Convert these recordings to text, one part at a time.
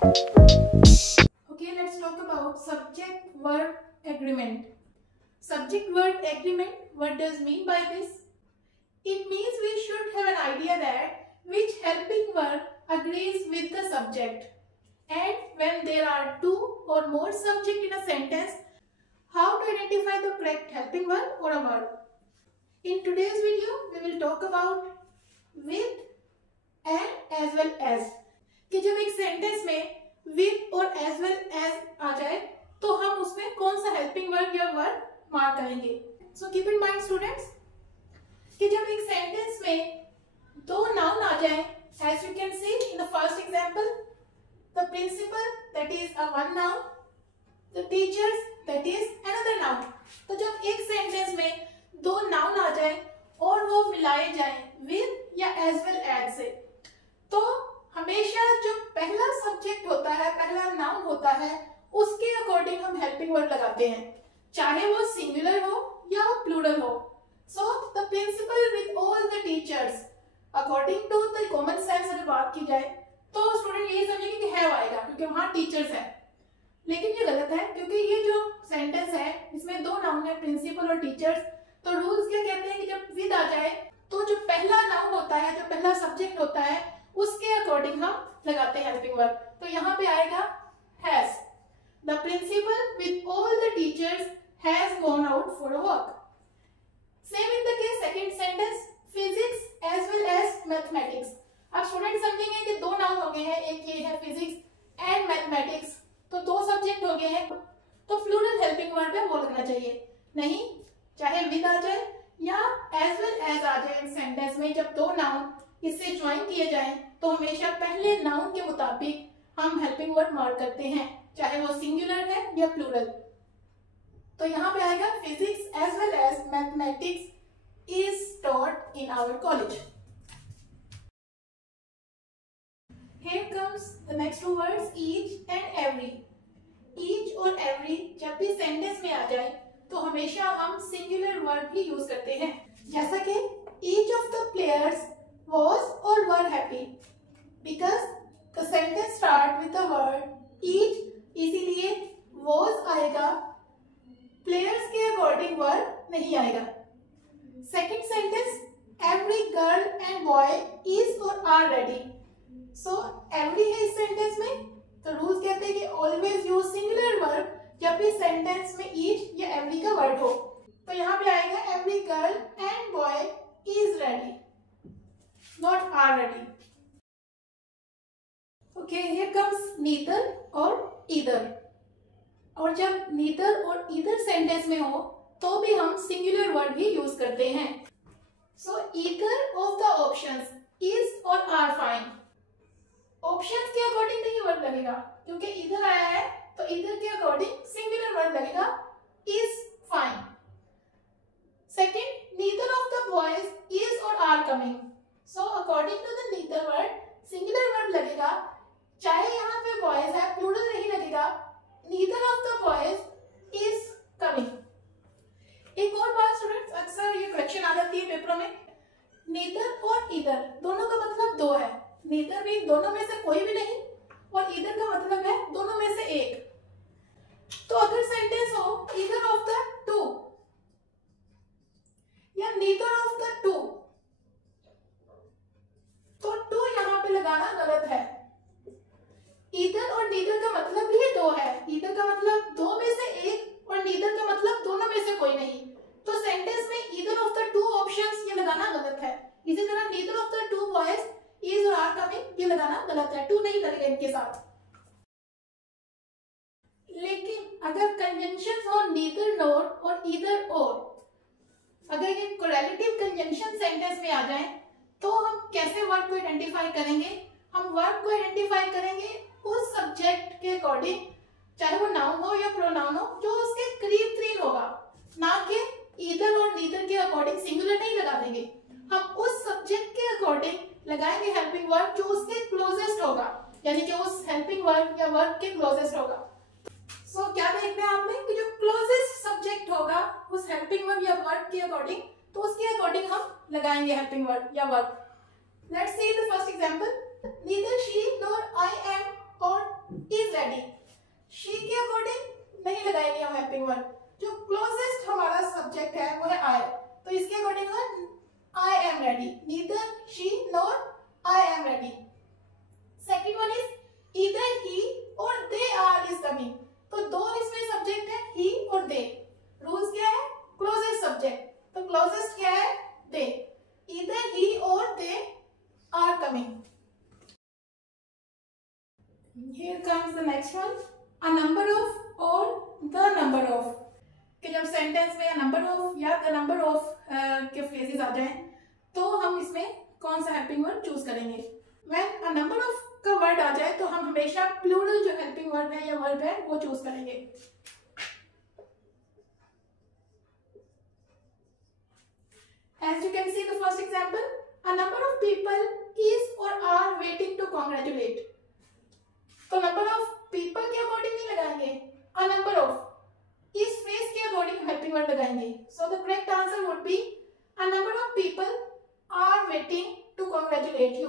Okay, let's talk about subject-verb agreement. Subject-verb agreement, what does mean by this? It means we should have an idea that which helping verb agrees with the subject. And when there are two or more subjects in a sentence, how to identify the correct helping verb or a verb. In today's video, we will talk about with and as well as. कि जब एक sentence में with और as well as आ जाए तो हम उसमें कौन सा हेल्पिंग वर्ब या वर्ब मार्क करेंगे. So keep in mind students कि जब एक सेंटेंस में दो नाउन आ जाए, as you can see in the first example, the principal that is a one noun, the teachers that is another noun. तो जब एक सेंटेंस में दो नाउन आ जाए और वो मिलाए जाए with या as well as से, तो हमेशा जो पहला सब्जेक्ट होता है, पहला नाउन होता है, उसके अकॉर्डिंग हम हेल्पिंग वर्ब लगाते हैं, चाहे वो सिंगुलर हो या वो प्लूरल हो. So the principal with all the teachers, according to the common sense अगर बात की जाए तो स्टूडेंट यही समझेंगे कि हैव आएगा क्योंकि वहां टीचर्स है. लेकिन ये गलत है क्योंकि ये जो सेंटेंस है इसमें दो नाउन है, प्रिंसिपल और टीचर्स. तो रूल्स क्या कहते हैं कि जब विद आ जाए तो जो पहला नाउन होता है, जो पहला सब्जेक्ट होता है, उसके अकॉर्डिंग हम लगाते हैं हेल्पिंग वर्ब. तो यहाँ पे आएगा has. The principal with all the teachers has gone out for a walk. Same in the case second sentence, physics as well as mathematics. अब स्टूडेंट समझेंगे कि दो नाउन हो गए हैं, एक ये है फिजिक्स एंड मैथमेटिक्स, तो दो सब्जेक्ट हो गए हैं, तो प्लूरल हेल्पिंग वर्ब है वो लगना चाहिए. नहीं, चाहे विद आ जाए या एज वेल एज आ जाए सेंटेंस में, जब दो नाउन इससे ज्वाइन किए जाएं तो हमेशा पहले नाउन के मुताबिक हम हेल्पिंग वर्ब मार्क करते हैं, चाहे वो सिंगुलर है या प्लूरल. तो यहाँ पे आएगा physics as well as mathematics is taught in our college. Here comes the next two words, each and every. Each और every जब भी सेंटेंस में आ जाए तो हमेशा हम सिंगुलर वर्ब ही यूज करते हैं. जैसा कि each of the players was or were happy, because the sentence start with the word each, इसीलिए was आएगा, players के अकॉर्डिंग वर्ब नहीं आएगा. Second sentence, every girl and boy is or are ready. So every है इस sentence में, तो rules कहते हैं कि ऑलवेज यूज सिंगुलर वर्ब जब भी सेंटेंस में ईच या एवरी का वर्ड हो. तो यहाँ पे आएगा every girl and boy is ready, not are ready. Okay, here comes neither और ईदर. और जब नीदर और ईदर सेंटेंस में हो तो भी हम सिंगुलर वर्ड ही यूज करते हैं. So either of the options is और आर फाइन. ऑप्शंस के अकॉर्डिंग नहीं वर्ड लगेगा क्योंकि इधर आया है, तो इधर के अकॉर्डिंग सिंगुलर वर्ड लगेगा is fine. Second, neither of the boys is और are coming. So according to the neither word singular word लगेगा, चाहे यहाँ पे बॉयज है, प्लूरल नहीं लगेगा. Neither of the boys is coming. एक और बात स्टूडेंट्स, अक्सर ये क्वेश्चन आ जाती है पेपरों में, नीदर और इधर दोनों का मतलब दो है. नीदर भी दोनों में से कोई भी नहीं और ईदर का मतलब है दोनों में से एक. तो अगर सेंटेंस हो ईदर ऑफ द टू या नीदर ऑफ द टू, तो टू यहां पे लगाना गलत है. ईदर और नीदर का मतलब ही दो है. ईदर का मतलब दो में से एक और नीदर का मतलब दोनों में से कोई नहीं. तो सेंटेंस में either of the two options ये लगाना गलत है. इसी तरह neither of the two boys is और आर कमिंग ये लगाना गलत है, टू नहीं लगेगा इनके साथ. लेकिन अगर कंजंक्शंस हो नीदर नॉर और ईदर और, अगर ये कोरिलेटिव कंजंक्शन सेंटेंस में आ जाए तो हम कैसे वर्ब को आइडेंटिफाई करेंगे? हम वर्ब को आइडेंटिफाई करेंगे उस सब्जेक्ट के अकॉर्डिंग, चाहे वो नाउन हो या प्रोनाउन हो, जो उसके करीब तरीन होगा, ना कि ईदर और नीदर के अकॉर्डिंग सिंगुलर नहीं लगा देंगे. हम उस सब्जेक्ट के अकॉर्डिंग लगाएंगे हेल्पिंग वर्ब जो उसके क्लोजेस्ट होगा, यानी कि उस हेल्पिंग वर्ब या वर्ब के क्लोजेस्ट होगा. सो क्या देखना है आपने कि जो क्लोजेस्ट सब्जेक्ट होगा उस हेल्पिंग वर्ब या वर्ब के अकॉर्डिंग, तो उसके अकॉर्डिंग हम लगाएंगे हेल्पिंग वर्ब या verb. Let's see the first example. Neither she nor I am और हेल्पिंग वर्ब। जो क्लोजेस्ट हमारा सब्जेक्ट है वो है आई, तो इसके according I am ready, neither she nor I am ready. Second one is either ही और दे आर इज कमिंग, तो दो इसमें सब्जेक्ट है ही और दे। रूल्स क्या है? क्लोजेस्ट सब्जेक्ट, तो क्लोजेस्ट क्या है? दे। ईदर ही और they are coming. Here comes the next one, a number of or the number of। कि जब सेंटेंस में नंबर ऑफ या द नंबर ऑफ के फ्रेजेस आ जाएं तो हम इसमें कौन सा हेल्पिंग वर्ड चूज करेंगे। When a number of का वर्ड आ जाए तो हम हमेशा प्लूरल जो हेल्पिंग वर्ड है या वर्ब है वो चूज करेंगे। As you can see the first example, a number of people is or are waiting to congratulate। तो नंबर ऑफ पीपल के अकॉर्डिंग नहीं लगाएंगे, अ नंबर ऑफ इस फ्रेज के अकॉर्डिंग हेल्पिंग वर्ड लगाएंगे। So the correct answer would be a number of people are waiting to congratulate you.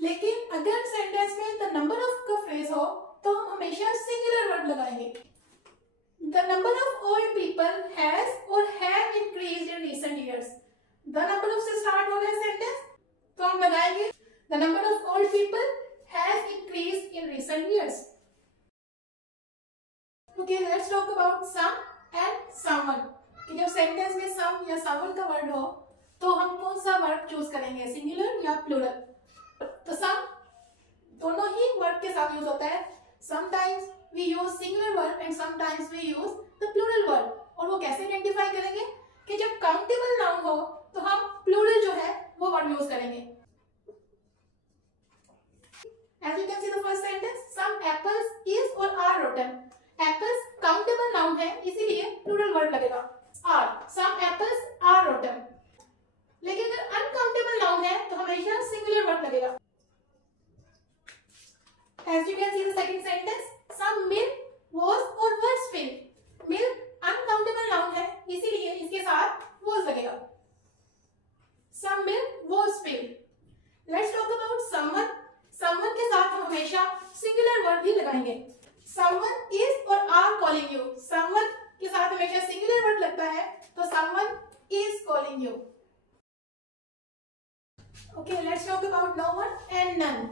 लेकिन अगर sentence में द नंबर ऑफ का फ्रेज हो तो हम हमेशा सिंगुलर वर्ड लगाएंगे। The number of old people has और have increased in recent years. The number of से स्टार्ट हो रहा है सेंटेंस तो हम लगाएंगे the number of old people has increased in recent years। Okay, let's talk about some and someone। कि जब सेंटेंस में some या someone का वर्ड हो तो हम कौन सा वर्ड चूज करेंगे, सिंगुलर या प्लूरल। तो some दोनों ही वर्ड के साथ यूज होता है। sometimes we use singular verb and sometimes we use the plural verb। और वो कैसे आइडेंटिफाई करेंगे कि जब काउंटेबल नाउन हो तो हम प्लूरल जो है वो वर्ड यूज करेंगे। As you can see the first sentence, some apples is or are rotten। Apples countable noun है इसीलिए plural word लगेगा are। Some apples are rotten। लेकिन अगर uncountable noun है तो हमेशा singular word लगेगा। As you can see the second sentence, some milk was or was spilled। Milk uncountable noun है इसीलिए इसके साथ was लगेगा। Some milk was spilled। Let's talk about someone। someone के साथ हम हमेशा सिंगुलर वर्ड ही लगाएंगे। someone is और are calling you। someone के साथ हमेशा सिंगुलर वर्ड लगता है तो someone is calling you। Okay, let's talk about no one and none।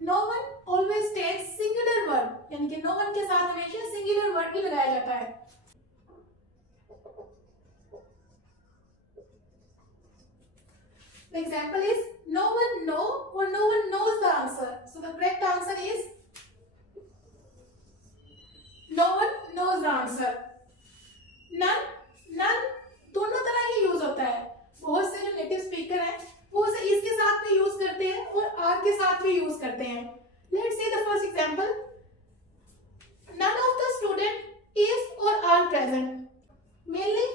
no one always takes singular word, यानी कि no one के साथ हमेशा सिंगुलर वर्ड ही लगाया जाता है। The example is no one know or no one knows the answer। So the correct answer is no one knows the answer। None दोनों तरह ही यूज होता है। बहुत से जो नेटिव स्पीकर हैं वो उसे इसके साथ भी यूज करते हैं और आर के साथ भी यूज करते हैं। Let's see the first example। None of the student is or are present। Mainly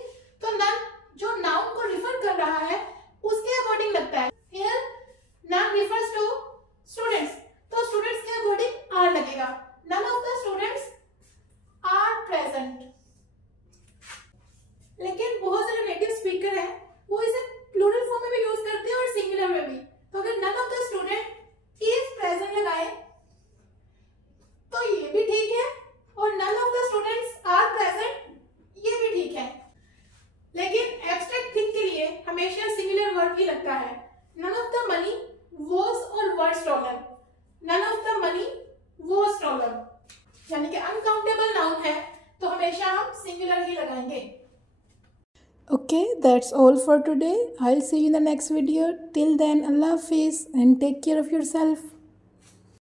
तो none जो नाउन को रिफर कर रहा है उसके अकॉर्डिंग लगता है। Here none refers to students, तो students के अकॉर्डिंग are लगेगा। None of the students are present। लेकिन बहुत सारे नेटिव स्पीकर हैं वो इसे प्लूरल फॉर्म में भी यूज करते हैं और सिंगुलर में भी। तो अगर none of the student is present लगाए तो ये भी ठीक है और none of the students are present ये भी ठीक है। लेकिन एब्स्ट्रैक्ट थिंग के लिए हमेशा सिंगुलर वर्ड ही लगता है। None of the money was or were stolen। None of the money was stolen यानी कि अनकाउंटेबल नाउन है तो हमेशा हम सिंगुलर ही लगाएंगे। Okay, that's all for today। I'll see you in the next video। Till then, Allah Hafiz and take care of yourself।